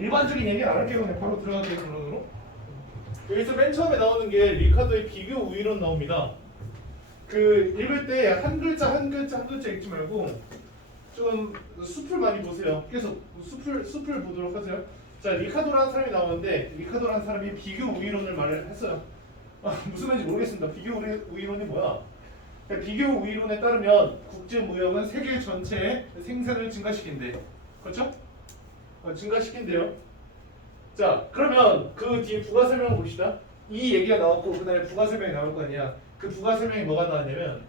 일반적인 얘기 안 할게요. 그냥 바로 들어갈게요. 본론으로. 여기서 맨 처음에 나오는 게 리카르도의 비교 우위론 나옵니다. 그 읽을 때 한 글자 한 글자 한 글자 읽지 말고 좀 숲을 많이 보세요. 계속 숲을 보도록 하세요. 자, 리카르도라는 사람이 나오는데 리카르도라는 사람이 비교 우위론을 말을 했어요. 무슨 말인지 모르겠습니다. 비교 우위론이 뭐야? 그러니까 비교 우위론에 따르면 국제무역은 세계 전체의 생산을 증가시킨대. 그렇죠? 증가시킨대요. 자, 그러면 그 뒤에 부가 설명을 봅시다. 이 얘기가 나왔고 그 다음에 부가 설명이 나올 거 아니야. 그 부가 설명이 뭐가 나왔냐면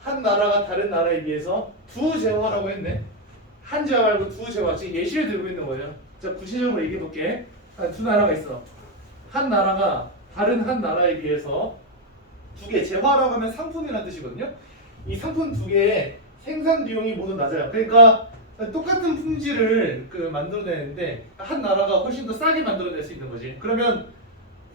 한 나라가 다른 나라에 비해서 두 재화라고 했네. 한 재화 말고 두 재화. 지금 예시를 들고 있는 거예요. 자, 구체적으로 얘기해 볼게. 두 나라가 있어. 한 나라가 다른 한 나라에 비해서 두 개, 재화라고 하면 상품이라는 뜻이거든요. 이 상품 두 개의 생산 비용이 모두 낮아요. 그러니까 똑같은 품질을 만들어내는데 한 나라가 훨씬 더 싸게 만들어낼 수 있는 거지. 그러면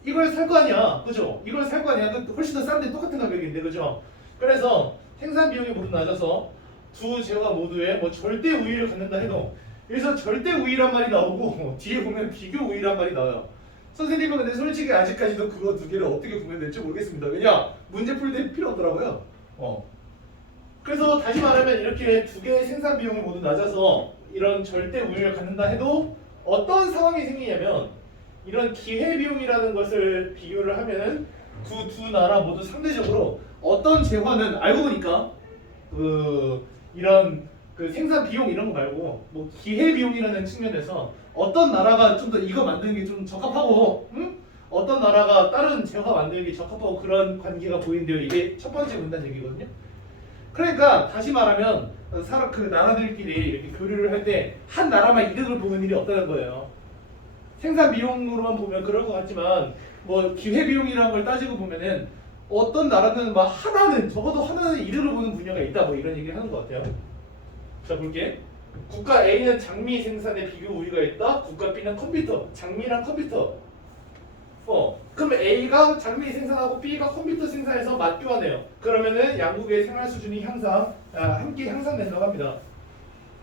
이걸 살 거 아니야, 그죠? 이걸 살 거 아니야. 훨씬 더 싼데 똑같은 가격인데, 그죠? 그래서 생산 비용이 모두 낮아서 두 재화 모두에 뭐 절대 우위를 갖는다 해도 여기서 절대 우위란 말이 나오고 뒤에 보면 비교 우위란 말이 나와요. 선생님은 근데 솔직히 아직까지도 그거 두 개를 어떻게 구분될지 모르겠습니다. 왜냐? 문제 풀 때 필요 없더라고요. 그래서 다시 말하면 이렇게 두 개의 생산 비용이 모두 낮아서 이런 절대 우위를 갖는다 해도 어떤 상황이 생기냐면 이런 기회 비용이라는 것을 비교를 하면은 그 두 나라 모두 상대적으로 어떤 재화는 알고 보니까 이런 생산 비용 이런 거 말고 뭐 기회 비용이라는 측면에서 어떤 나라가 좀 더 이거 만드는 게 좀 적합하고 어떤 나라가 다른 재화 만들기 적합하고 그런 관계가 보이는데요. 이게 첫 번째 문단 얘기거든요. 그러니까 다시 말하면 그 나라들끼리 이렇게 교류를 할 때 한 나라만 이득을 보는 일이 없다는 거예요. 생산 비용으로만 보면 그럴 것 같지만 뭐 기회 비용이라는 걸 따지고 보면은 어떤 나라는 막 적어도 하나는 이득을 보는 분야가 있다 뭐 이런 얘기를 하는 것 같아요. 자, 볼게. 국가 A는 장미 생산에 비교 우위가 있다. 국가 B는 컴퓨터. 장미랑 컴퓨터. 그럼 A가 장미 생산하고 B가 컴퓨터 생산해서 맞교환해요. 그러면은 양국의 생활 수준이 함께 향상된다고 합니다.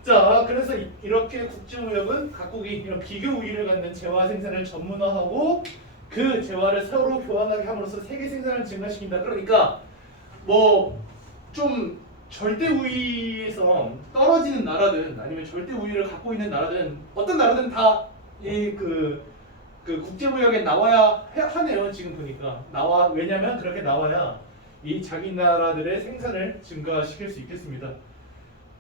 자, 그래서 이렇게 국제무역은 각국이 이런 비교 우위를 갖는 재화 생산을 전문화하고 그 재화를 서로 교환하게 함으로써 세계 생산을 증가시킨다. 그러니까 뭐 좀 절대 우위에서 떨어지는 나라든 아니면 절대 우위를 갖고 있는 나라든 어떤 나라든 다 그 국제무역에 나와야 하네요. 지금 보니까 왜냐면 그렇게 나와야 이 자기 나라들의 생산을 증가시킬 수 있겠습니다.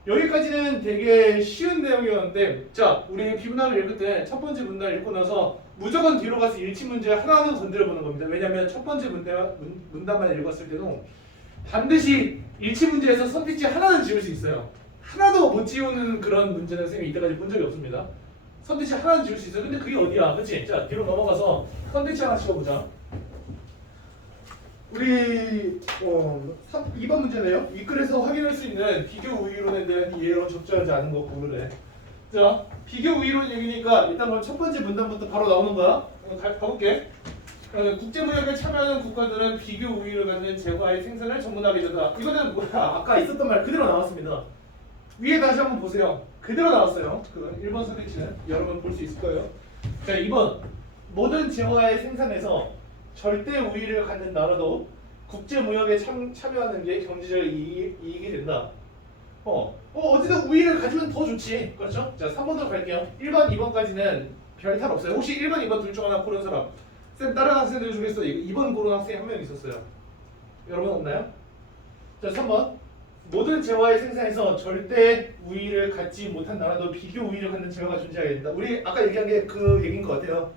여기까지는 되게 쉬운 내용이었는데, 자, 우리 비문학을 읽을 때 첫 번째 문단 읽고 나서 무조건 뒤로 가서 일치 문제 하나는 건드려 보는 겁니다. 왜냐면 첫 번째 문단만 읽었을 때도 반드시 일치 문제에서 선택지 하나는 지울 수 있어요. 하나도 못 지우는 그런 문제는 선생님이 이때까지 본 적이 없습니다. 선택지 하나는 지울 수 있어요. 근데 그게 어디야? 그치? 자, 뒤로 넘어가서 선택지 하나 지워보자. 우리 2번 문제네요. 윗글에서 확인할 수 있는 비교 우위론에 대한 이해로 적절하지 않은 거 고르래. 자, 비교 우위론 얘기니까 일단 그럼 첫 번째 문단부터 바로 나오는 거야. 가볼게. 국제무역에 참여하는 국가들은 비교 우위를 갖는 재화의 생산을 전문하게 된다. 이거는 뭐야? 아까 있었던 말 그대로 나왔습니다. 위에 다시 한번 보세요. 그대로 나왔어요. 그 1번 선택지는 여러분 볼 수 있을 거예요. 자, 2번 모든 재화의 생산에서 절대 우위를 갖는 나라도 국제무역에 참여하는 게 경제적 이익이 된다. 어쨌든 우위를 가지면 더 좋지. 그렇죠? 자, 3번으로 갈게요. 1번, 2번까지는 별 탈 없어요. 혹시 1번, 2번 둘 중 하나 고른 사람? 쌤 다른 학생들 중에서 2번 고른 학생이 한 명 있었어요. 여러분 없나요? 자, 3번 모든 재화의 생산에서 절대 우위를 갖지 못한 나라도 비교 우위를 갖는 재화가 존재하게 된다. 우리 아까 얘기한 게 그 얘기인 것 같아요.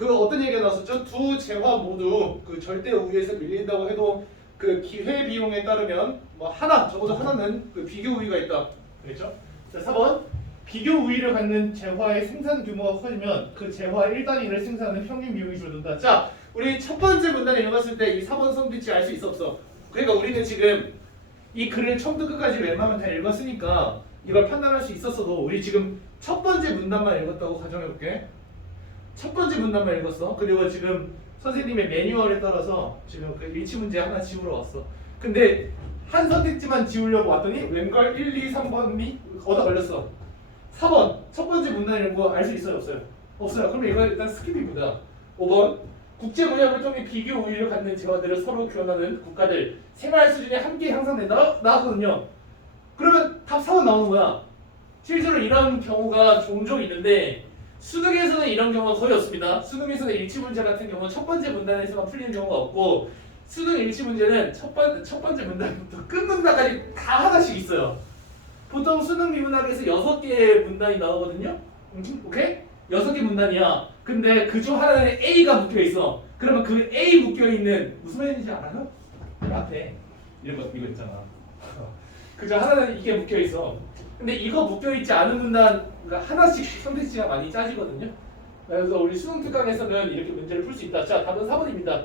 어떤 얘기가 나왔었죠? 두 재화 모두 그 절대 우위에서 밀린다고 해도 그 기회 비용에 따르면 뭐 적어도 하나는 그 비교 우위가 있다. 그렇죠? 자, 4번 비교 우위를 갖는 재화의 생산 규모가 커지면 그 재화 1단위를 생산하는 평균 비용이 줄어든다. 자, 우리 첫 번째 문단을 읽었을 때 이 4번 선택지 알 수 있어 없어? 그러니까 우리는 지금 이 글을 처음부터 끝까지 웬만하면 다 읽었으니까 이걸 판단할 수 있었어도 우리 지금 첫 번째 문단만 읽었다고 가정해볼게. 첫 번째 문단만 읽었어. 그리고 지금 선생님의 매뉴얼에 따라서 지금 그 일치 문제 하나 지우러 왔어. 근데 한 선택지만 지우려고 왔더니 웬걸 1, 2, 3번이 얻어 걸렸어. 4번 첫 번째 문단이라는 거 알 수 있어요 없어요? 없어요. 그럼 이거 일단 스킵입니다. 5번 국제 무역을 통해 비교 우위를 갖는 재화들을 서로 교환하는 국가들 생활 수준이 함께 향상된다 나왔거든요. 그러면 답 4번 나오는 거야. 실제로 이런 경우가 종종 있는데 수능에서는 이런 경우가 거의 없습니다. 수능에서는 일치 문제 같은 경우는 첫 번째 문단에서만 풀리는 경우가 없고 수능 일치 문제는 첫 번째 문단부터 끝 문단까지 다 하나씩 있어요. 보통 수능 비문학에서 6개의 문단이 나오거든요. 오케이? 6개 문단이야. 근데 그중 하나는 A가 묶여 있어. 그러면 그 A 묶여 있는 무슨 말인지 알아요? 앞에 이거 있잖아. 그중 하나는 이게 묶여 있어. 근데 이거 묶여 있지 않은 문단 하나씩 선택지가 많이 짜지거든요. 그래서 우리 수능 특강에서는 이렇게 문제를 풀 수 있다. 자, 답은 4번입니다.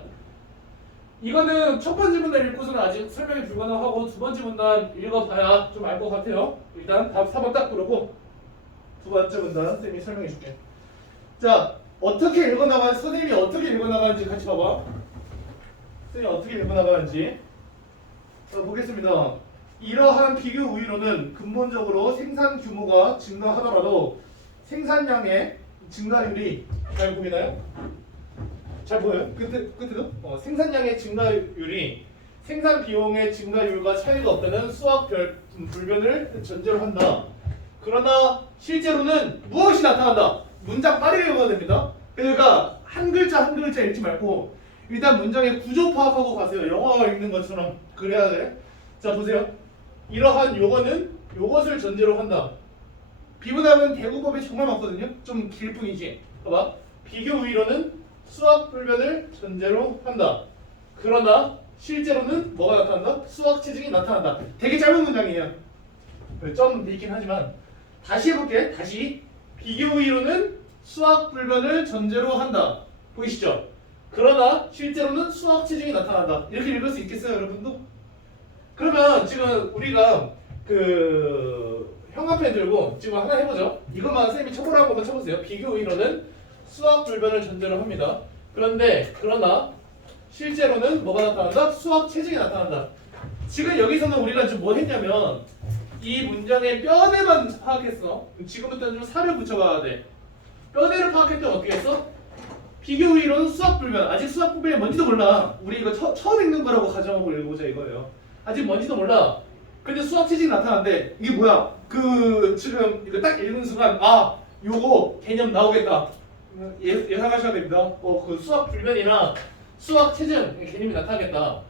이거는 첫 번째 문단 읽고서는 아직 설명이 불가능하고 두 번째 문단 읽어봐야 좀 알 것 같아요. 일단 답 4번 딱 그러고 두 번째 문단 선생님이 설명해 줄게. 자, 어떻게 읽어나가는지 선생님이 어떻게 읽어나가는지 같이 봐봐. 선생님이 어떻게 읽어나가는지 보겠습니다. 이러한 비교 우위로는 근본적으로 생산 규모가 증가하더라도 생산량의 증가율이 잘 보이나요? 잘 보여요? 끝에도? 생산량의 증가율이 생산 비용의 증가율과 차이가 없다는 수학 불변을 전제로 한다. 그러나 실제로는 무엇이 나타난다? 문장 빠르게 읽어야 됩니다. 그러니까 한 글자 한 글자 읽지 말고 일단 문장의 구조 파악하고 가세요. 영어 읽는 것처럼 그래야 돼. 자, 보세요. 이러한 요거는 요것을 전제로 한다. 비문학은 대구법이 정말 많거든요. 좀 길 뿐이지. 봐봐. 비교 우위로는 수학 불변을 전제로 한다. 그러나 실제로는 뭐가 나타난다? 수학 체증이 나타난다. 되게 짧은 문장이에요. 좀 있긴 하지만 다시 해볼게. 다시. 비교 우위로는 수학 불변을 전제로 한다. 보이시죠? 그러나 실제로는 수학 체증이 나타난다. 이렇게 읽을 수 있겠어요, 여러분도? 그러면 지금 우리가 그 형광펜 들고 지금 하나 해보죠. 이것만 선생님이 쳐보라고 한번 쳐보세요. 비교 우위로는 수학 불변을 전제로 합니다. 그러나 실제로는 뭐가 나타난다? 수학 체증이 나타난다. 지금 여기서는 우리가 지금 뭐 했냐면 이 문장의 뼈대만 파악했어. 지금부터는 좀 살을 붙여봐야 돼. 뼈대를 파악했더니 어떻게 했어? 비교 우위로는 수학 불변. 아직 수학 불변이 뭔지도 몰라. 우리 이거 처음 읽는 거라고 가정하고 읽어보자 이거예요. 아직 뭔지도 몰라. 근데 수학 체증이 나타나는데 이게 뭐야? 그 지금 이거 딱 읽는 순간 아 요거 개념 나오겠다. 예상하셔야 됩니다. 그 수학 불변이나 수학 체증 개념이 나타나겠다.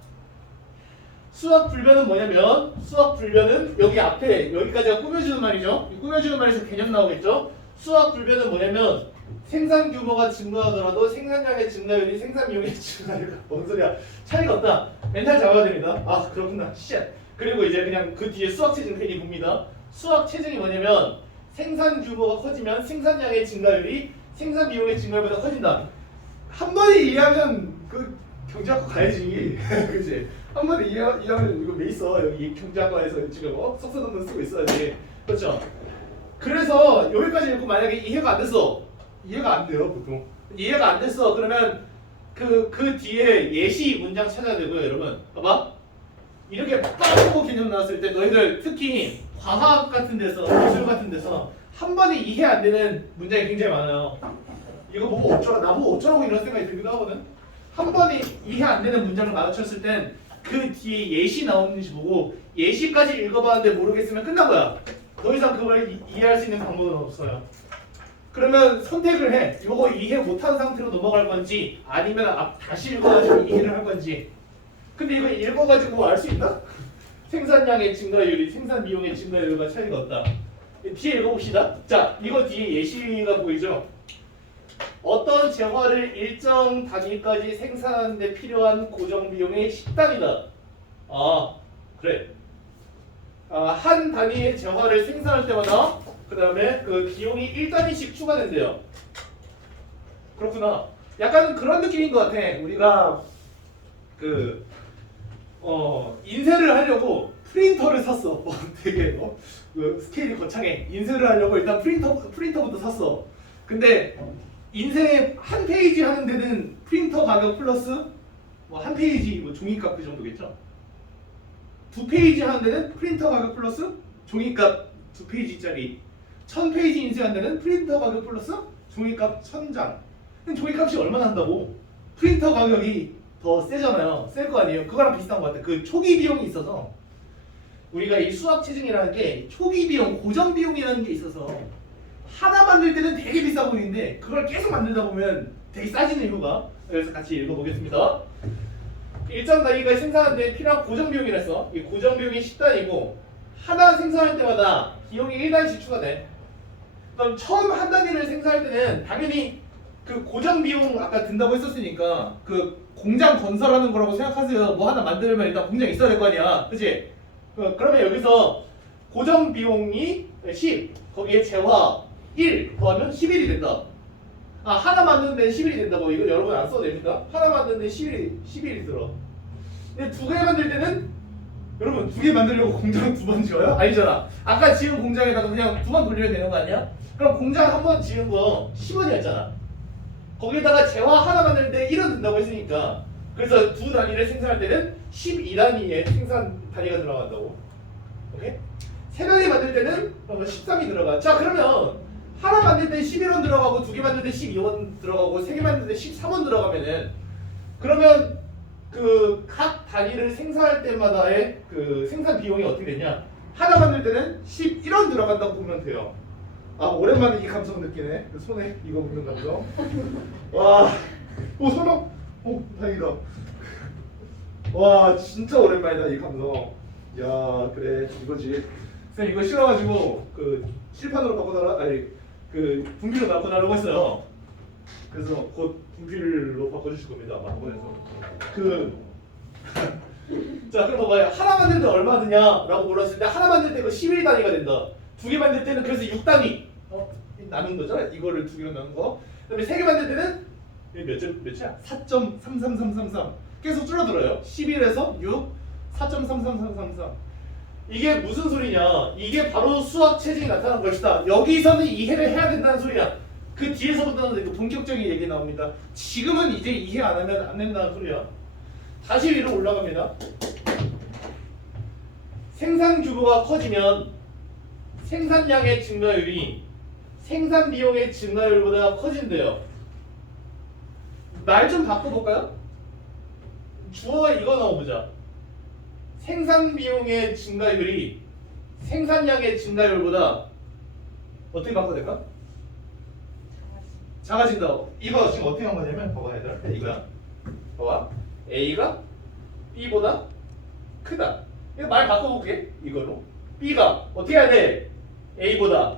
수학 불변은 뭐냐면 수학 불변은 여기 앞에 여기까지가 꾸며주는 말이죠. 이 꾸며주는 말에서 개념 나오겠죠. 수학 불변은 뭐냐면 생산 규모가 증가하더라도 생산량의 증가율이 생산 비용의 증가율과 뭔 소리야? 차이가 없다. 멘탈 잡아야 됩니다. 아 그렇구나. 쉣. 그리고 이제 그냥 그 뒤에 수학 체증 괜히 봅니다. 수학 체증이 뭐냐면 생산 규모가 커지면 생산량의 증가율이 생산 비용의 증가율보다 커진다. 한 번에 이해하면 그 경제학과 가야지. 그렇지? 한 번에 이해하면 이거 왜 있어? 여기 경제학과에서 지금 석사논문 쓰고 있어야지. 그렇죠? 그래서 여기까지 읽고 만약에 이해가 안 됐어. 이해가 안 돼요 보통. 이해가 안 됐어. 그러면 그 뒤에 예시 문장 찾아야 되고요, 여러분. 봐봐. 이렇게 빠르고 개념 나왔을 때 너희들 특히 과학 같은 데서 기술 같은 데서 한 번에 이해 안 되는 문장이 굉장히 많아요. 이거 보고 어쩌라 나보고 어쩌라고 이런 생각이 들기도 하거든. 한 번에 이해 안 되는 문장을 마주쳤을 땐 그 뒤에 예시 나오는지 보고 예시까지 읽어봤는데 모르겠으면 끝난 거야. 더 이상 그걸 이해할 수 있는 방법은 없어요. 그러면 선택을 해. 이거 이해 못한 상태로 넘어갈 건지 아니면 다시 읽어가지고 이해를 할 건지. 근데 이거 읽어가지고 알 수 있나? 생산량의 증가율이 생산 비용의 증가율과 차이가 없다. 뒤에 읽어봅시다. 자, 이거 뒤에 예시가 보이죠? 어떤 재화를 일정 단위까지 생산하는 데 필요한 고정 비용의 10단위다. 아, 그래. 한 단위의 재화를 생산할 때마다 그 다음에 그 비용이 1단위씩 추가된대요. 그렇구나. 약간 그런 느낌인 것 같아. 우리가 인쇄를 하려고 프린터를 샀어. 되게 그 스케일이 거창해. 인쇄를 하려고 일단 프린터부터 샀어. 근데 인쇄 한 페이지 하는 데는 프린터 가격 플러스 한 페이지 종이값 그 정도겠죠. 두 페이지 하는 데는 프린터 가격 플러스 종이값 두 페이지짜리. 1000페이지 인쇄한다는 프린터 가격 플러스 종이값 1000장. 종이값이 얼마나 한다고? 프린터 가격이 더 세잖아요. 셀 거 아니에요. 그거랑 비슷한 것 같아. 그 초기 비용이 있어서 우리가 이 수학 체증이라는 게 초기 비용, 고정 비용이라는 게 있어서 하나 만들 때는 되게 비싸 보이는데 그걸 계속 만들다 보면 되게 싸지는 이유가. 그래서 같이 읽어보겠습니다. 일정 단위가 생산하는 데 필요한 고정 비용이라서 이 고정 비용이 10단위고 하나 생산할 때마다 비용이 1단위씩 추가돼. 그럼 처음 한 단위를 생산할 때는 당연히 그 고정 비용 아까 든다고 했었으니까 그 공장 건설하는 거라고 생각하세요. 뭐 하나 만들면 일단 공장 있어야 될 거 아니야, 그치? 그러면 여기서 고정 비용이 10, 거기에 재화 1 더하면 11이 된다. 아, 하나 만드는데 11이 된다고. 이거 여러분 안 써도 됩니다. 하나 만드는데 11이 들어. 근데 두 개 만들 때는 여러분 두 개 만들려고 공장 두 번 지어요? 아니잖아. 아까 지은 공장에다가 그냥 두 번 돌리면 되는 거 아니야? 그럼 공장 한 번 지은 거 10원이었잖아. 거기에다가 재화 하나 만드는데 1원 든다고 했으니까 그래서 두 단위를 생산할 때는 12단위의 생산 단위가 들어간다고. 오케이? 세 단위 만들 때는 13이 들어가. 자, 그러면 하나 만들 때 11원 들어가고 두 개 만들 때 12원 들어가고 세 개 만들 때 13원 들어가면은 그러면 그 각 단위를 생산할 때마다의 그 생산 비용이 어떻게 되냐? 하나 만들 때는 11원 들어간다고 보면 돼요. 아, 오랜만에 이 감성 느끼네. 손에 이거 묻는 감성. 와, 오 설마, 오 다행이다. 와, 진짜 오랜만이다 이 감성. 야, 그래 이거지. 쌤 이거 싫어가지고 그 실판으로 바꿔달라. 아니 그 분필로 바꿔달라고 했어요. 그래서 곧 분필로 바꿔주실 겁니다. 학원에서. 자, 그럼 봐봐요. 하나 만들 때 얼마 드냐라고 물었을 때 하나 만들 때 그 11단위가 된다. 두 개 만들 때는 그래서 6단위 나눈 거죠. 이거를 두 개로 나눈 거. 그다음에 세 개 만들 때는 몇이야? 4.33333 계속 줄어들어요. 11에서 6, 4.33333. 이게 무슨 소리냐? 이게 바로 수학 체증이 나타난 것이다. 여기서는 이해를 해야 된다는 소리야. 그 뒤에서부터는 본격적인 얘기 나옵니다. 지금은 이제 이해 안 하면 안 된다는 소리야. 다시 위로 올라갑니다. 생산 규모가 커지면 생산량의 증가율이 생산 비용의 증가율보다 커진대요. 말 좀 바꿔볼까요? 주어가 이거 넣어보자. 생산 비용의 증가율이 생산량의 증가율보다 어떻게 바꿔야 될까? 작아진다고. 이거 지금 어떻게 한 거냐면 봐봐 얘들아. 이거야. 봐봐. A가 B보다 크다. 이거 말 바꿔볼게. 이걸로. B가 어떻게 해야 돼? A보다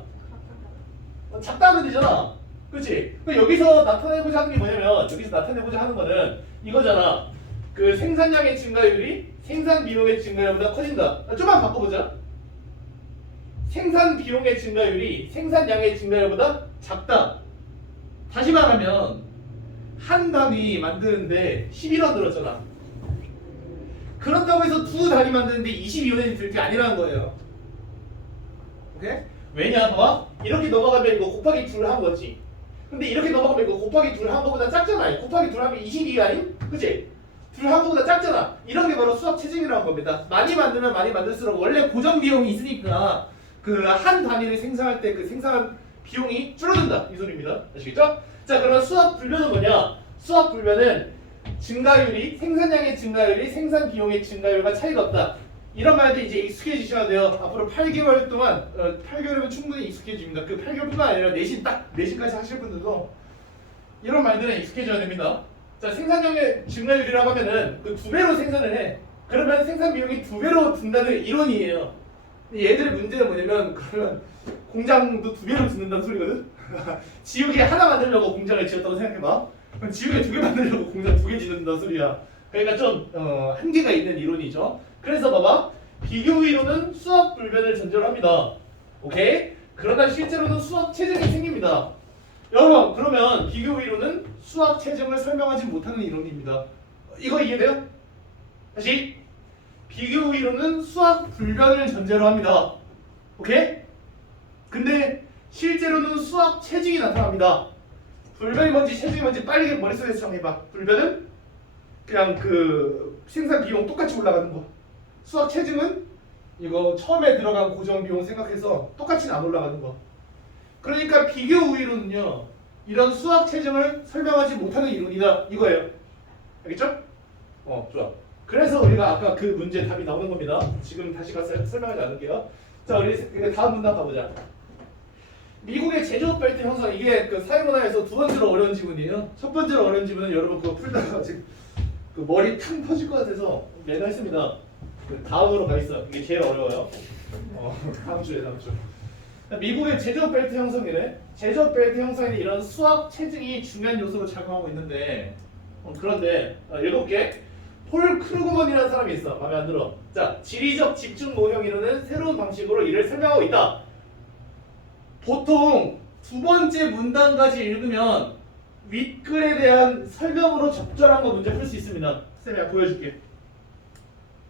작다 하면 되잖아. 그치? 여기서 나타내고자 하는 게 뭐냐면 여기서 나타내고자 하는 거는 이거잖아. 그 생산량의 증가율이 생산 비용의 증가율보다 커진다. 좀만 바꿔보자. 생산 비용의 증가율이 생산량의 증가율보다 작다. 다시 말하면 한 단위 만드는데 11원 들었잖아. 그렇다고 해서 두 단위 만드는데 22원이 들 게 아니라는 거예요. 오케이? 왜냐? 봐봐. 이렇게 넘어가면 이거 곱하기 2를 한 거지. 근데 이렇게 넘어가면 이거 곱하기 2를 한 거보다 작잖아. 곱하기 2를 하면 22가 아닌? 그치? 2를 한 거보다 작잖아. 이런 게 바로 수학 체증이라는 겁니다. 많이 만들면 많이 만들수록 원래 고정 비용이 있으니까 그 한 단위를 생산할 때 그 생산 비용이 줄어든다. 이 소리입니다. 아시겠죠? 자, 그러면 수학 불변은 뭐냐? 수학 불변은 증가율이 생산량의 증가율이 생산 비용의 증가율과 차이가 없다. 이런 말도 이제 익숙해지셔야 돼요. 앞으로 8개월 동안 8개월이면 충분히 익숙해집니다. 그 8개월뿐만 아니라 내신까지 하실 분들도 이런 말들은 익숙해져야 됩니다. 자, 생산량의 증가율이라고 하면은 그 2배로 생산을 해. 그러면 생산 비용이 2배로 든다는 이론이에요. 얘들의 문제는 뭐냐면 그러면 공장도 2배로 짓는다는 소리거든. 지우개 하나 만들려고 공장을 지었다고 생각해봐. 그럼 지우개 2개 만들려고 공장 2개 짓는다는 소리야. 그러니까 좀 한계가 있는 이론이죠. 그래서 봐봐. 비교 이론은 수학 불변을 전제로 합니다. 오케이? 그러나 실제로는 수학 체증이 생깁니다. 여러분, 그러면 비교 이론은 수학 체증을 설명하지 못하는 이론입니다. 이거 이해돼요? 다시. 비교 이론은 수학 불변을 전제로 합니다. 오케이? 근데 실제로는 수학 체증이 나타납니다. 불변이 뭔지 체증이 뭔지 빨리 머릿속에서 정해봐. 불변은 그냥 그 생산 비용 똑같이 올라가는 거. 수학 체증은 이거 처음에 들어간 고정 비용 생각해서 똑같이는 안 올라가는 거. 그러니까 비교 우위론은요 이런 수학 체증을 설명하지 못하는 이론이다 이거예요. 알겠죠? 좋아. 그래서 우리가 아까 그 문제 답이 나오는 겁니다. 지금 다시 가서 설명하지 않을게요. 자, 우리 다음 문단 가보자. 미국의 제조업 벨트 형성, 이게 그 사회문화에서 두 번째로 어려운 지문이에요. 첫 번째로 어려운 지문은 여러분 그거 풀다가 지금 그 머리 탕 터질 것 같아서 매너 했습니다. 그 다음으로 가 있어. 이게 제일 어려워요. 다음 주에. 미국의 제조업 벨트 형성이래. 제조업 벨트 형성에는 이런 수학 체증이 중요한 요소로 작용하고 있는데 그런데 읽어볼게. 폴 크루그먼이라는 사람이 있어. 마음에 안 들어. 자, 지리적 집중 모형 이론은 새로운 방식으로 이를 설명하고 있다. 보통 두 번째 문단까지 읽으면 윗글에 대한 설명으로 적절한 거 문제 풀 수 있습니다. 쌤이 보여줄게.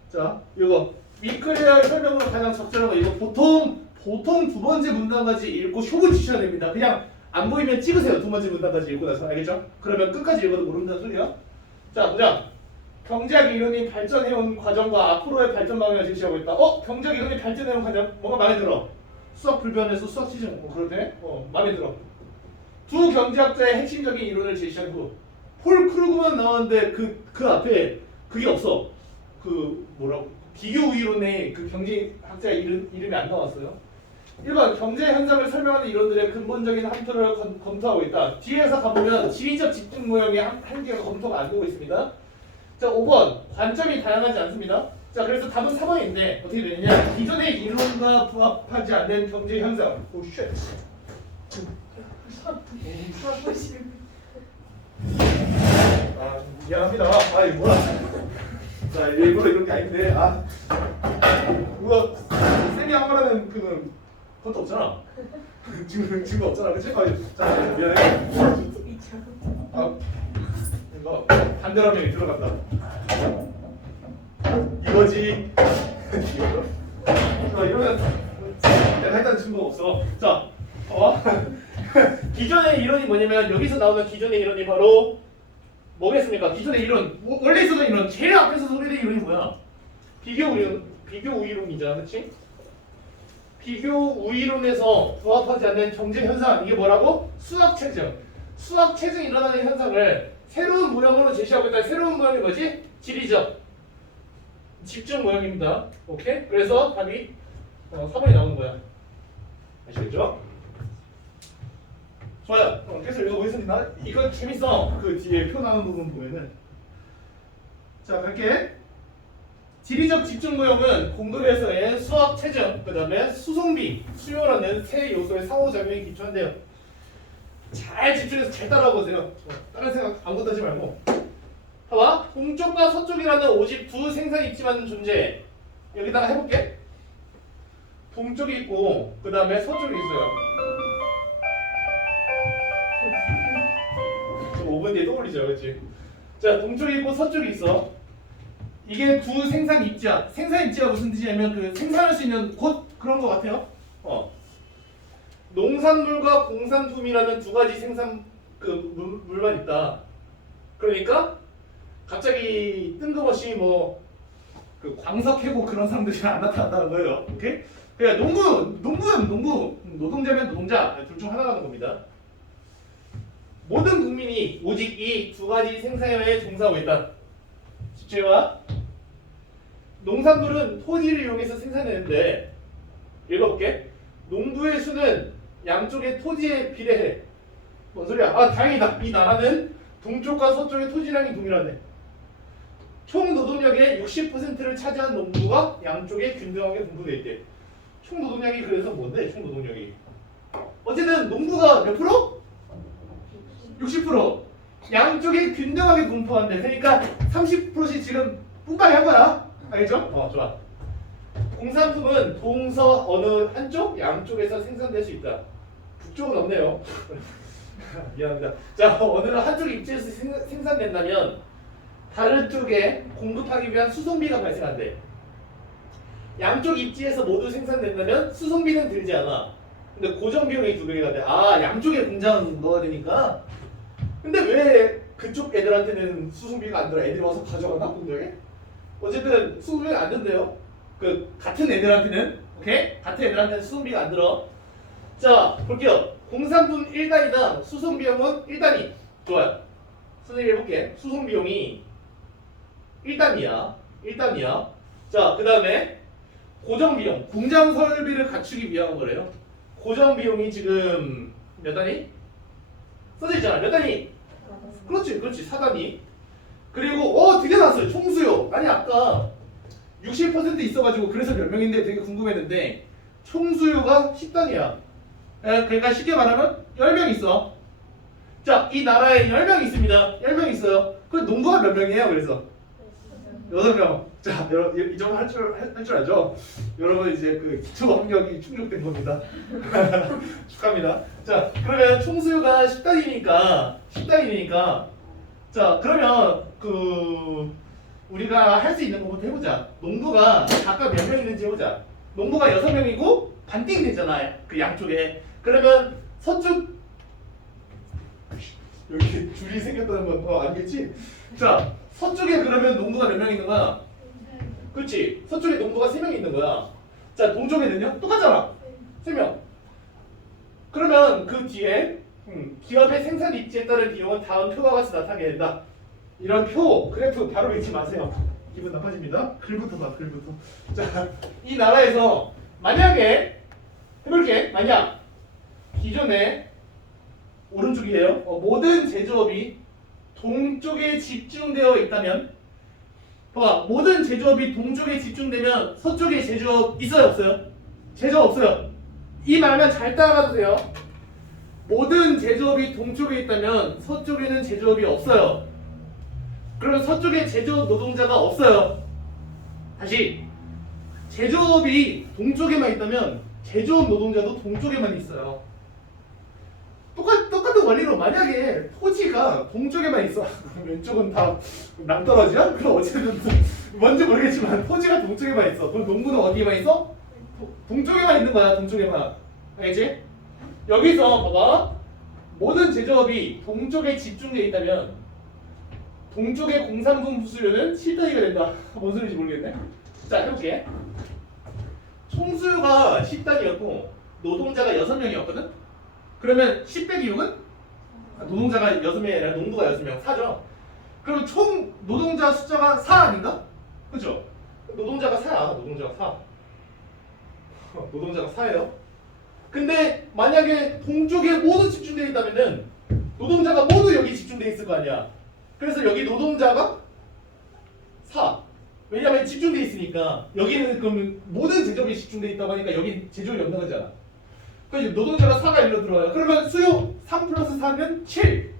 자, 이거 윗글에 대한 설명으로 가장 적절한 거 이거 보통 두 번째 문단까지 읽고 쇼부 치셔야 됩니다. 그냥 안 보이면 찍으세요. 두 번째 문단까지 읽고 나서. 알겠죠? 그러면 끝까지 읽어도 모른다는 소리야. 자, 보자. 경제학 이론이 발전해온 과정과 앞으로의 발전 방향을 제시하고 있다. 경제학 이론이 발전해온 과정 뭐가 마음에 들어? 수학 불변에서 수학 시즌 그러네? 마음에 들어. 두 경제학자의 핵심적인 이론을 제시한 후 폴 크루그만 나왔는데 그 앞에 그게 없어. 그 뭐라고? 비교 우위론의 그 경제학자의 이름이 안 나왔어요. 1번 경제 현상을 설명하는 이론들의 근본적인 함토를 검토하고 있다. 뒤에서 가보면 지리적 집중 모형의 한계가 검토가 안 되고 있습니다. 자, 5번 관점이 다양하지 않습니다. 자, 그래서 답은 4번인데 어떻게 되느냐? 기존의 이론과 부합하지 않는 경제 현상. 오 쉣. 미안합니다. 이거 뭐야? 자, 일부러 이런 게 아닌데. 뭐야? 쌤이 한 말하는 그것도 없잖아. 증거 없잖아, 그렇지? 자, 미안해. 이거 반대로 하면 들어간다. 이거지. 이러면 내가 했다는 증거가 없어. 자, 기존의 이론이 뭐냐면 여기서 나오는 기존의 이론이 바로 뭐겠습니까? 기존의 이론, 원래 있었던 이론, 제일 앞에서 소개된 이론이 뭐야? 비교 우위론이잖아, 그렇지? 비교 우위론에서 부합하지 않는 경제 현상, 이게 뭐라고? 수학 체증. 수학 체증이 일어나는 현상을 새로운 모형으로 제시하고 있다. 새로운 모형이 뭐지? 지리적 집중 모형입니다. 오케이? 그래서 답이 4번이 나오는 거야. 아시겠죠? 좋아요. 계속 읽어보겠습니다. 이거 재밌어. 그 뒤에 표 나오는 부분 보면은. 자, 갈게. 지리적 집중 모형은 공돌에서의 수학 체증, 그 다음에 수송비, 수요라는 세 요소의 상호작용에 기초한대요. 잘 집중해서 잘 따라보세요. 다른 생각 아무것도 하지 말고. 봐봐. 동쪽과 서쪽이라는 오직 두 생산이 있지만 존재. 여기다가 해볼게. 동쪽이 있고 그 다음에 서쪽이 있어요. 5분 뒤에 떠올리죠, 그렇지? 자, 동쪽이 있고 서쪽이 있어. 이게 두 생산 입지야. 생산 입지가 무슨 뜻이냐면 그 생산할 수 있는 곳 그런 거 같아요. 농산물과 공산품이라는 두 가지 생산 물만 있다. 그러니까 갑자기 뜬금없이 그 광석 해고 그런 사람들이 안 나타난다는 거예요. 오케이? 그러니까 농부는 농부, 노동자면 노동자 둘 중 하나라는 겁니다. 모든 국민이 오직 이 두 가지 생산에 종사하고 있다. 집중해봐. 농산물은 토지를 이용해서 생산되는데 읽어볼게. 농부의 수는 양쪽의 토지에 비례해. 뭔 소리야? 다행이다. 이 나라는 동쪽과 서쪽의 토지량이 동일하네. 총 노동력의 60%를 차지한 농부가 양쪽에 균등하게 분포되어 있대. 총 노동력이 그래서 뭔데? 총 노동력이. 어쨌든 농부가 몇 프로? 60%. 양쪽에 균등하게 분포한대. 그러니까 30%씩 지금 뿜빠이 한 거야. 알겠죠? 좋아. 공산품은 동서 어느 한쪽, 양쪽에서 생산될 수 있다. 북쪽은 없네요. 미안합니다. 자, 어느 한쪽 입지에서 생산된다면 다른 쪽에 공급하기 위한 수송비가 발생한대. 양쪽 입지에서 모두 생산된다면 수송비는 들지 않아. 근데 고정 비용이 두 배가 돼. 양쪽에 공장 넣어야 되니까. 근데 왜 그쪽 애들한테는 수송비가 안 들어? 애들이 와서 가져가나? 공장에? 어쨌든 수송비가 안 든대요. 같은 애들한테는, 오케이? 같은 애들한테는 수송비가 안 들어. 자, 볼게요. 공산분 1단위당 수송비용은 1단위. 좋아요. 선생님 해볼게. 수송비용이 1단위야. 1단위야. 자, 그 다음에 고정비용. 공장 설비를 갖추기 위한 거래요. 고정비용이 지금 몇 단위? 써져 있잖아. 몇 단위? 그렇지, 그렇지. 4단위. 그리고 드디어 나왔어요. 총수요. 아니 아까 60% 있어가지고 그래서 몇 명인데 되게 궁금했는데 총수요가 10단위야. 그러니까 쉽게 말하면 10명 있어. 자, 이 나라에 10명 있습니다. 10명 있어요. 그럼 농부가 몇 명이에요? 그래서 6명. 자, 여러분 이 정도 할 줄 알죠? 여러분 이제 그 기초 학력이 충족된 겁니다. 축하합니다. 자, 그러면 총수요가 10단위니까 자, 그러면 우리가 할 수 있는 것부터 해보자. 농부가 각각 몇 명 있는지 해보자. 농부가 6명이고 반띵 되잖아. 그 양쪽에. 그러면 서쪽 여기 줄이 생겼다는 건 알겠지? 자, 서쪽에 그러면 농부가 몇 명 있는 거야? 그렇지. 서쪽에 농부가 3명 있는 거야. 자, 동쪽에는요? 똑같잖아. 3명. 그러면 그 뒤에 기업의 생산 입지에 따른 비용은 다음 표와 같이 나타나게 된다. 이런 표, 그래프 바로 읽지 마세요. 기분 나빠집니다. 글부터 봐, 글부터. 자, 이 나라에서 만약에 해볼게. 만약 기존에 오른쪽이에요. 모든 제조업이 동쪽에 집중되어 있다면, 봐봐, 모든 제조업이 동쪽에 집중되면 서쪽에 제조업 있어요, 없어요? 제조업 없어요. 이 말만 잘 따라가도 돼요. 모든 제조업이 동쪽에 있다면 서쪽에는 제조업이 없어요. 그러면 서쪽에 제조업 노동자가 없어요. 다시, 제조업이 동쪽에만 있다면 제조업 노동자도 동쪽에만 있어요. 똑같은 원리로 만약에 토지가 동쪽에만 있어. 왼쪽은 다 낭떠러지야? 그럼 어쨌든 뭔지 모르겠지만 토지가 동쪽에만 있어. 그럼 농부는 어디에만 있어? 동쪽에만 있는 거야. 동쪽에만. 알겠지? 여기서 봐봐. 모든 제조업이 동쪽에 집중되어 있다면 동쪽의 공산품 수요는 7단위가 된다. 뭔 소리인지 모르겠네. 자, 해볼게. 총수요가 10단위였고 노동자가 6명이었거든? 그러면 10 빼기 6은? 노동자가 6명이 아니라 농부가 6명, 4죠. 그럼 총 노동자 숫자가 4 아닌가? 그죠? 노동자가 4야. 노동자가 4. 노동자가 4예요. 근데 만약에 동쪽에 모두 집중되어 있다면은 노동자가 모두 여기 집중되어 있을 거 아니야. 그래서 여기 노동자가 4. 왜냐면 집중되어 있으니까 여기는 그럼 모든 제조업이 집중되어 있다고 하니까 여기 제조업이 없는 거잖아. 그러니까 노동자가 4가 일로 들어와요. 그러면 수요 3 플러스 4면 7.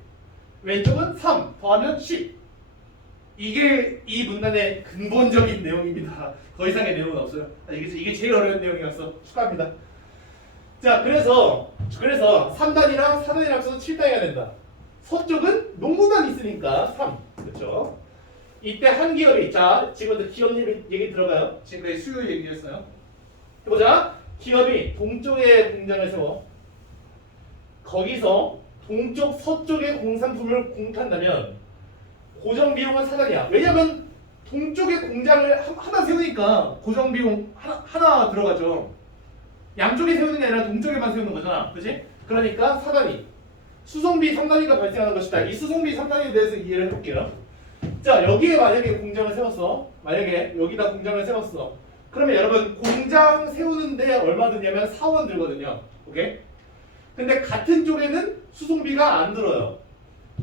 왼쪽은 3 더하면 10. 이게 이 문단의 근본적인 내용입니다. 더 이상의 내용은 없어요. 이게 제일 어려운 내용이었어. 축하합니다. 자, 그래서 3단이랑 4단이랑 합쳐서 7단위가 된다. 서쪽은 농구단 있으니까 3. 그렇죠? 이때 한 기업이, 자, 지금부터 기업 얘기 들어가요. 지금까지 수요 얘기했어요. 해보자. 기업이 동쪽에 공장을 세워. 거기서 동쪽, 서쪽에 공산품을 공급한다면 고정비용은 4단이야. 왜냐면 동쪽에 공장을 하나 세우니까 고정비용 하나 들어가죠. 양쪽에 세우는 게 아니라 동쪽에만 세우는 거잖아. 그치? 그러니까 4단위. 수송비 3단위가 발생하는 것이다. 이 수송비 3단위에 대해서 이해를 해볼게요. 자, 여기에 만약에 공장을 세웠어. 만약에 여기다 공장을 세웠어. 그러면 여러분 공장 세우는데 얼마 드냐면 4원 들거든요. 오케이? 근데 같은 쪽에는 수송비가 안 들어요.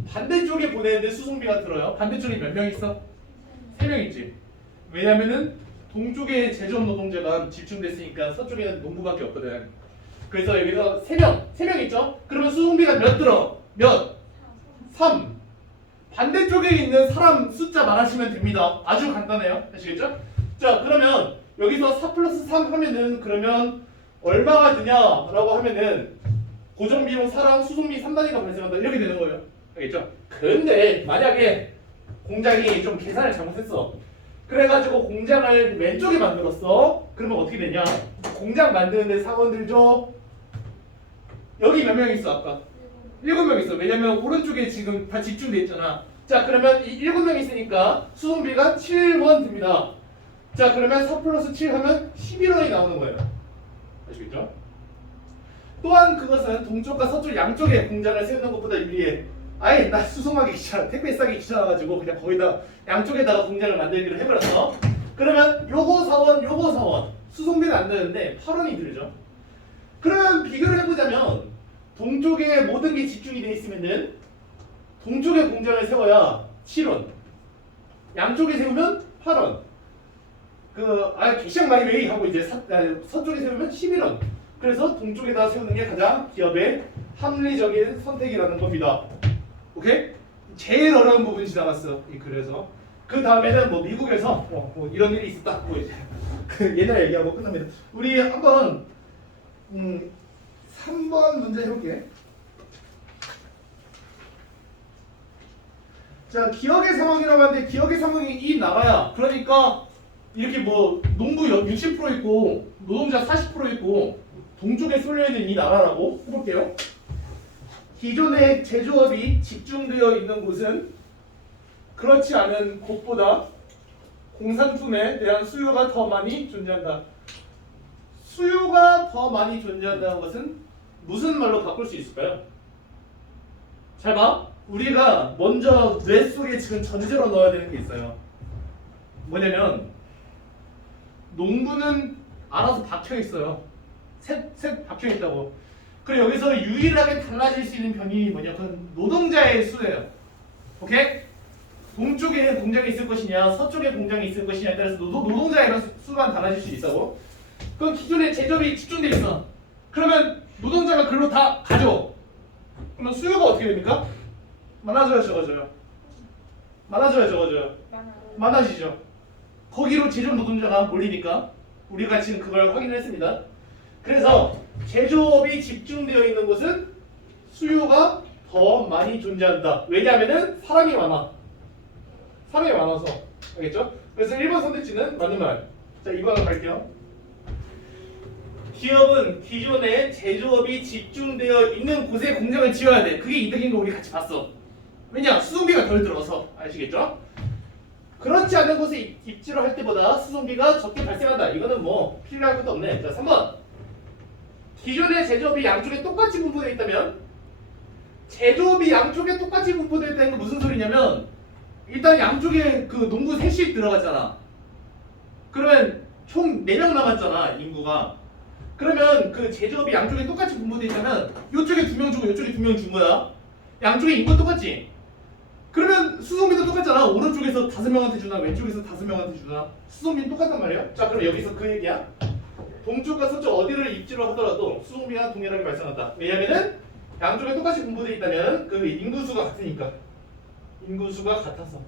반대쪽에 보내는데 수송비가 들어요. 반대쪽에 몇 명 있어? 3명 있지. 왜냐면은 동쪽에 제조업 노동자가 집중됐으니까 서쪽에는 농부밖에 없거든. 그래서 여기서 3명 있죠? 그러면 수송비가 몇 들어? 몇? 3. 반대쪽에 있는 사람 숫자 말하시면 됩니다. 아주 간단해요. 아시겠죠? 자, 그러면 여기서 4 플러스 3 하면은 그러면 얼마가 드냐라고 하면은 고정비용 4랑 수송비 3단위가 발생한다. 이렇게 되는 거예요. 알겠죠? 근데 만약에 공장이 좀 계산을 잘못했어. 그래가지고 공장을 왼쪽에 만들었어. 그러면 어떻게 되냐? 공장 만드는데 4원 들죠? 여기 몇 명 있어 아까? 7명 있어. 왜냐면 오른쪽에 지금 다 집중돼 있잖아. 자, 그러면 이 7명 있으니까 수송비가 7원 듭니다. 자, 그러면 4 플러스 7 하면 11원이 나오는 거예요. 아시겠죠? 또한 그것은 동쪽과 서쪽 양쪽에 공장을 세우는 것보다 유리해. 아예 나 수송하기 귀찮아. 택배 싸기 귀찮아가지고 그냥 거기다 양쪽에다가 공장을 만들기로 해버렸어. 그러면 요거 사원 요거 사원 수송비는 안 되는데 8원이 들죠. 그러면 비교를 해보자면 동쪽에 모든 게 집중이 돼 있으면은 동쪽에 공장을 세워야 7원, 양쪽에 세우면 8원. 개시장 많이 웨이 하고 이제 서쪽에 세우면 11원. 그래서 동쪽에다 세우는 게 가장 기업의 합리적인 선택이라는 겁니다. 오케이? 제일 어려운 부분 지나갔어. 그래서 그 다음에는 뭐 미국에서 뭐 이런 일이 있었다. 뭐 이제 옛날 얘기하고 끝납니다. 우리 한번 3번 문제 해볼게. 자, 기억의 상황이라고 하는데 기억의 상황이 이 나라야. 그러니까 이렇게 뭐 농부 60% 있고 노동자 40% 있고 동쪽에 쏠려있는 이 나라라고 해볼게요. 기존의 제조업이 집중되어 있는 곳은 그렇지 않은 곳보다 공산품에 대한 수요가 더 많이 존재한다. 수요가 더 많이 존재한다는 것은 무슨 말로 바꿀 수 있을까요? 잘 봐. 우리가 먼저 뇌 속에 지금 전제로 넣어야 되는 게 있어요. 뭐냐면 농부는 알아서 박혀 있어요. 셋 박혀 있다고. 그리고 여기서 유일하게 달라질 수 있는 변이 뭐냐? 그건 노동자의 수예요. 오케이? 동쪽에 공장이 있을 것이냐, 서쪽에 공장이 있을 것이냐에 따라서 노동자의 수만 달라질 수 있다고. 그럼 기존에 제조업이 집중돼 있어. 그러면 노동자가 글로 다 가져. 그러면 수요가 어떻게 됩니까? 많아져요, 적어져요? 많아져요, 적어져요? 많아지죠. 거기로 제조업 노동자가 몰리니까 우리가 지금 그걸 확인했습니다. 그래서 제조업이 집중되어 있는 곳은 수요가 더 많이 존재한다. 왜냐하면은 사람이 많아. 사람이 많아서. 알겠죠? 그래서 1번 선택지는 맞는 말. 자, 2번으로 갈게요. 기업은 기존에 제조업이 집중되어 있는 곳에 공장을 지어야 돼. 그게 이득인 거 우리 같이 봤어. 왜냐? 수송비가 덜 들어서. 아시겠죠? 그렇지 않은 곳에 입지를 할 때보다 수송비가 적게 발생한다. 이거는 뭐 필요할 것도 없네. 자, 3번. 기존의 제조업이 양쪽에 똑같이 분포되어 있다면 제조업이 양쪽에 똑같이 분포되어 있다는 건 무슨 소리냐면 일단 양쪽에 그 농부 셋이 들어갔잖아. 그러면 총 4명 남았잖아, 인구가. 그러면 그 제조업이 양쪽에 똑같이 분포되어 있다면 이쪽에 2명 주고 이쪽에 2명 준 거야. 양쪽에 인구 똑같지? 그러면 수송비도 똑같잖아. 오른쪽에서 5명한테 주나 왼쪽에서 5명한테 주나 수송비는 똑같단 말이야. 자, 그럼 여기서 그 얘기야. 동쪽과 서쪽 어디를 입지로 하더라도 수송비가 동일하게 발생한다. 왜냐면은 양쪽에 똑같이 분포되어 있다면 그 인구수가 같으니까. 인구수가 같아서.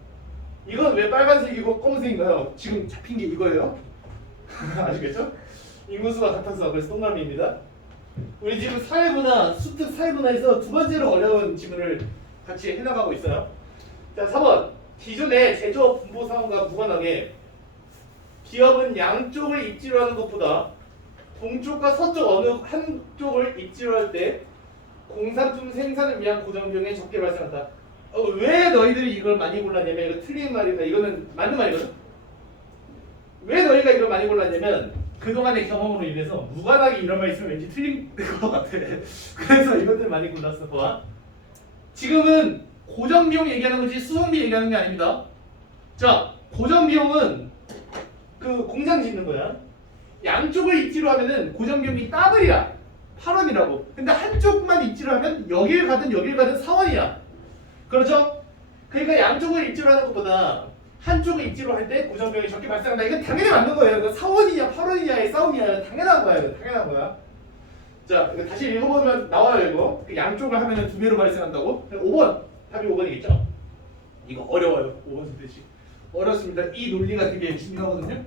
이건 왜 빨간색이고 검은색인가요? 지금 잡힌 게 이거예요. 아시겠죠? 인구수가 같아서. 그래서 동그라미입니다. 우리 지금 사회문화, 수특 사회문화에서 두 번째로 어려운 지문을 같이 해나가고 있어요. 자, 4번. 기존의 제조업 분포 상황과 무관하게 기업은 양쪽을 입지로 하는 것보다 동쪽과 서쪽 어느 한쪽을 입지로 할 때 공산품 생산을 위한 고정비용이 적게 발생한다. 왜 너희들이 이걸 많이 골랐냐면 이거 틀린 말이다. 이거는 맞는 말이거든. 왜 너희가 이걸 많이 골랐냐면 그동안의 경험으로 인해서 무관하게 이런 말 있으면 왠지 틀린 것 같아. 그래서 이것들 많이 골랐어. 봐. 지금은 고정비용 얘기하는 거지 수송비 얘기하는 게 아닙니다. 자, 고정비용은 그 공장 짓는 거야. 양쪽을 입지로 하면은 고정비용이 더블이야. 8원이라고. 근데 한쪽만 입지로 하면 여길 가든 4원이야. 그렇죠? 그러니까 양쪽을 입지로 하는 것보다 한쪽을 입지로 할 때 고정비용이 적게 발생한다. 이건 당연히 맞는 거예요. 이거 4원이냐 8원이냐의 싸움이야. 당연한 거야. 이거 당연한 거야. 자, 이거 다시 읽어보면 나와요. 이거 그 양쪽을 하면은 2배로 발생한다고. 5번 답이 5번이겠죠? 이거 어려워요. 5번 선택지 어렵습니다. 이 논리가 되게 중요하거든요.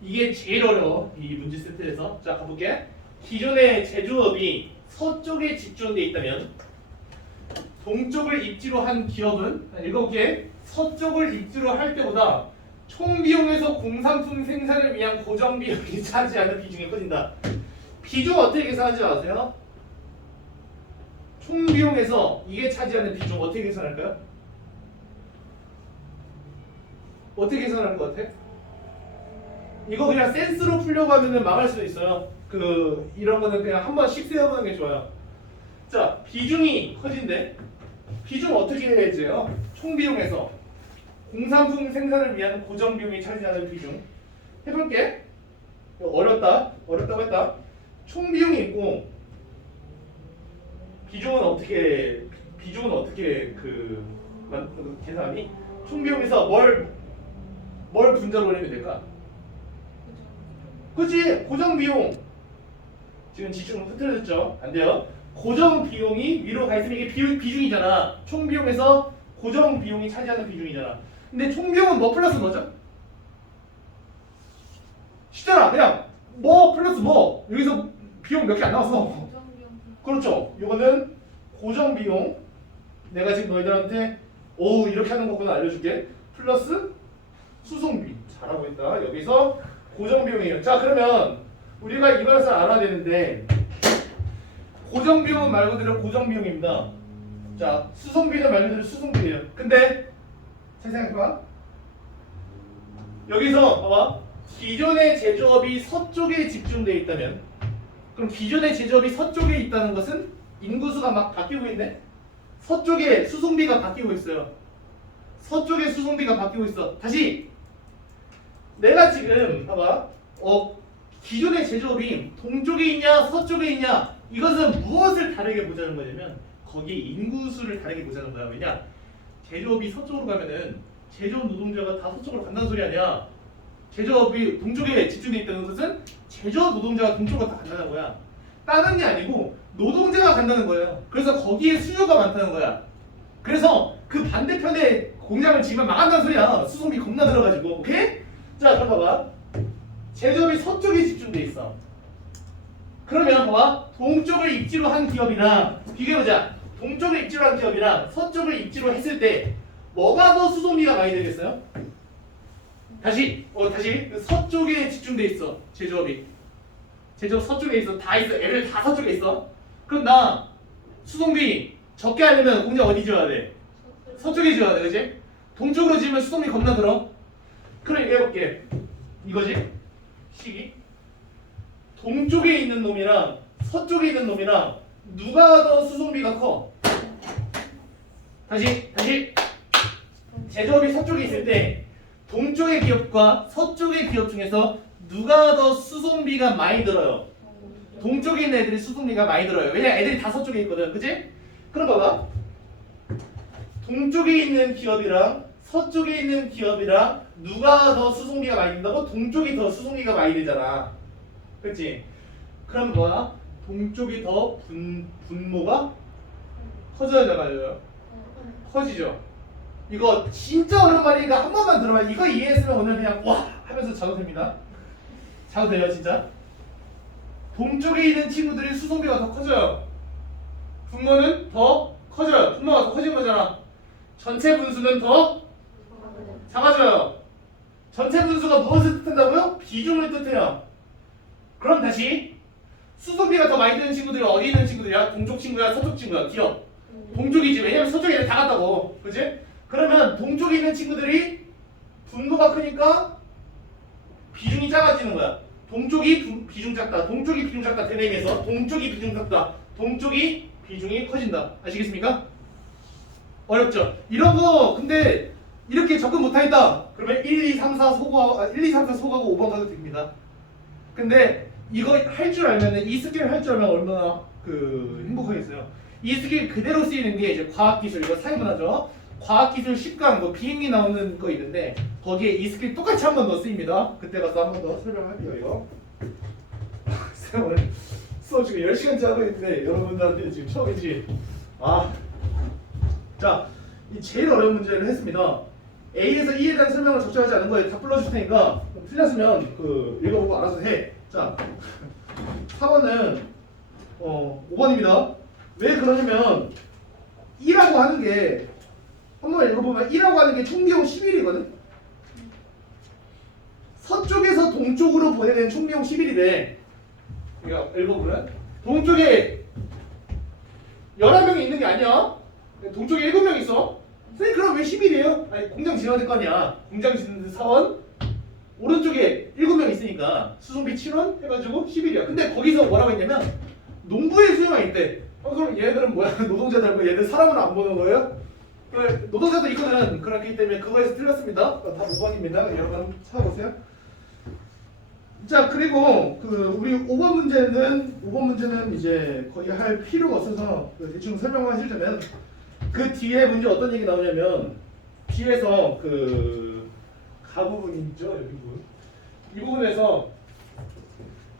이게 제일 어려워. 이 문제 세트에서. 자, 가볼게. 기존의 제조업이 서쪽에 집중돼 있다면 동쪽을 입지로 한 기업은 읽어볼게. 서쪽을 입지로 할 때보다 총 비용에서 공산품 생산을 위한 고정 비용이 차지하는 비중이 커진다. 비중 어떻게 계산하지 아세요? 총 비용에서 이게 차지하는 비중 어떻게 계산할까요? 어떻게 계산할 것 같아? 이거 그냥 센스로 풀려고 하면은 망할 수도 있어요. 이런 거는 그냥 한 번씩 세어보는 게 좋아요. 자, 비중이 커진대. 비중 어떻게 해야지요? 총 비용에서 공산품 생산을 위한 고정 비용이 차지하는 비중. 해볼게. 어렵다고 했다. 총 비용이 있고 비중은 어떻게 계산하니? 총 비용에서 뭘 분자로 올리면 될까? 그치? 고정 비용. 지금 지금 흐트러졌죠? 안 돼요. 고정 비용이 위로 가 있으면 이게 비중이잖아. 총 비용에서 고정 비용이 차지하는 비중이잖아. 근데 총 비용은 뭐 플러스 뭐죠? 쉽잖아. 그냥 뭐 플러스 뭐. 여기서 비용 몇 개 안 나왔어. 그렇죠. 이거는 고정 비용. 내가 지금 너희들한테 이렇게 하는 거구나 알려줄게. 플러스 수송비. 잘하고 있다. 여기서 고정 비용이에요. 자, 그러면 우리가 이것을 알아야 되는데 고정 비용은 말 그대로 고정 비용입니다. 자, 수송비는 말 그대로 수송비예요. 근데 잘 생각해봐. 여기서 봐봐. 기존의 제조업이 서쪽에 집중되어 있다면, 그럼 기존의 제조업이 서쪽에 있다는 것은 인구수가 막 바뀌고 있네. 서쪽에 수송비가 바뀌고 있어요. 서쪽에 수송비가 바뀌고 있어. 다시 내가 지금 봐봐. 기존의 제조업이 동쪽에 있냐 서쪽에 있냐, 이것은 무엇을 다르게 보자는 거냐면 거기에 인구수를 다르게 보자는 거야. 왜냐? 제조업이 서쪽으로 가면은 제조업 노동자가 다 서쪽으로 간다는 소리 아니야. 제조업이 동쪽에 집중돼 있다는 것은 제조업 노동자가 동쪽으로 다 간다는 거야. 다른 게 아니고 노동자가 간다는 거예요. 그래서 거기에 수요가 많다는 거야. 그래서 그 반대편에 공장을 지으면 망한다는 소리야. 수송비 겁나 들어가지고. 오케이? 자, 그럼 봐봐. 제조업이 서쪽에 집중돼 있어. 그러면 봐봐. 동쪽을 입지로 한 기업이랑 비교해보자. 동쪽을 입지로 한 기업이랑 서쪽을 입지로 했을 때 뭐가 더 수송비가 많이 되겠어요? 다시 서쪽에 집중돼 있어. 제조업 서쪽에 있어. 다 있어. 애들 다 서쪽에 있어. 그럼 나 수송비 적게 하려면 공장 어디 지어야 돼? 서쪽에 지어야 돼. 그치? 동쪽으로 지으면 수송비 겁나 들어. 그럼 얘기해볼게. 이거지? 식이 동쪽에 있는 놈이랑 서쪽에 있는 놈이랑 누가 더 수송비가 커? 다시 제조업이 서쪽에 있을 때 동쪽의 기업과 서쪽의 기업 중에서 누가 더 수송비가 많이 들어요? 동쪽에 있는 애들이 수송비가 많이 들어요. 왜냐? 애들이 다 서쪽에 있거든. 그치? 그럼 봐봐. 동쪽에 있는 기업이랑 서쪽에 있는 기업이랑 누가 더 수송비가 많이 든다고? 동쪽이 더 수송비가 많이 되잖아. 그치? 그럼 뭐야? 동쪽이 더 분모가 커져야 작아져요? 커지죠? 이거 진짜 어려운 말이니까 한 번만 들어봐. 이거 이해했으면 오늘 그냥 와 하면서 자도 됩니다. 자도 돼요 진짜. 동쪽에 있는 친구들이 수송비가 더 커져요. 분모는 더 커져요. 분모가 더 커진 거잖아. 전체 분수는 더 작아져요. 전체 분수가 무엇을 뜻한다고요? 비중을 뜻해요. 그럼 다시 수송비가 더 많이 드는 친구들이 어디 있는 친구들이야? 동쪽 친구야? 서쪽 친구야? 기업. 동쪽이지. 왜냐면 서쪽에 애들 다 갔다고. 그치? 그러면 동쪽에 있는 친구들이 분모가 크니까 비중이 작아지는 거야. 동쪽이 비중 작다. 동쪽이 비중 작다. 대내에서 동쪽이 비중 작다. 동쪽이 비중이 커진다. 아시겠습니까? 어렵죠? 이런 거 근데 이렇게 접근 못하겠다. 그러면 1, 2, 3, 4 소거하고 5번 가도 됩니다. 근데 이거 할 줄 알면은 이 스킬 할 줄 알면 얼마나 행복하겠어요. 이 스킬 그대로 쓰이는 게 이제 과학기술, 이거 사회문화죠. 과학기술 10강 뭐 비행기 나오는 거 있는데 거기에 이 스킬 똑같이 한 번 더 쓰입니다. 그때 가서 한 번 더 설명할게요. 이거 쌤 오늘 수업 지금 10시간째 하고 있는데 여러분들한테 지금 처음이지. 자, 이 제일 어려운 문제를 했습니다. A에서 E에 대한 설명을 적절하지 않은 거에 다 불러줄 테니까 틀렸으면 읽어보고 알아서 해. 자, 4번은 5번입니다. 왜 그러냐면 2라고 하는 게 한번 읽어보면 2라고 하는 게 총비용 11이거든. 서쪽에서 동쪽으로 보내는 총비용 11이래. 그러니까 읽어보면 동쪽에 11명이 있는 게 아니야. 동쪽에 7명 있어. 선생님 그럼 왜 11이에요? 아니 공장 지어야 될 거 아니야. 공장 짓는 사원 오른쪽에 7명 있으니까 수송비 7원 해가지고 10일이야. 근데 거기서 뭐라고 했냐면 농부의 수요만 있대. 그럼 얘네들은 뭐야? 노동자들 얘들 사람은 안 보는 거예요? 노동자도 있거든. 그렇기 때문에 그거에서 틀렸습니다. 다 5번입니다. 여러분 찾아보세요. 자 그리고 그 우리 5번 문제는 이제 거의 할 필요가 없어서 대충 설명만 해주자면 그 뒤에 문제 어떤 얘기 나오냐면 뒤에서 그 가부분 있죠 여기 부분 이 부분에서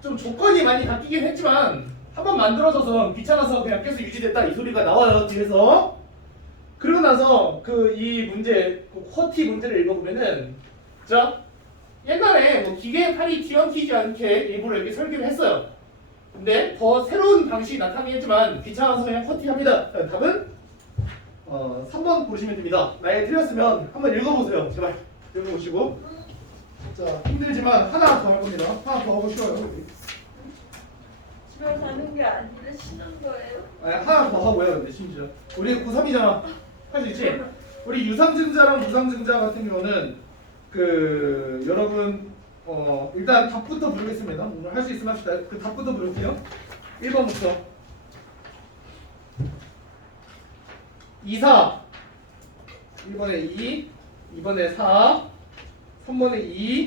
좀 조건이 많이 바뀌긴 했지만 한번 만들어져서 귀찮아서 그냥 계속 유지됐다 이 소리가 나와요 뒤에서. 그리고 나서 그 이 문제 쿼티 문제를 읽어보면은 자 옛날에 뭐 기계의 팔이 뒤엉키지 않게 일부러 이렇게 설계를 했어요. 근데 더 새로운 방식이 나타나긴 했지만 귀찮아서 그냥 쿼티합니다. 답은 3번 보시면 됩니다. 만약에 틀렸으면 한번 읽어보세요. 제발 읽어보시고. 자 힘들지만 하나 더 할 겁니다. 하나 더 하고 쉬어요. 집에 가는 게 아니라 쉬는 거예요? 아니, 하나 더 하고요. 근데 심지어 우리 고3이잖아. 할 수 있지? 우리 유상증자랑 무상증자 같은 경우는 그 여러분 일단 답부터 부르겠습니다. 오늘 할 수 있으면 합시다. 그 답부터 부를게요. 1번부터 2, 4 1번에 2, 2번에 4, 3번에 2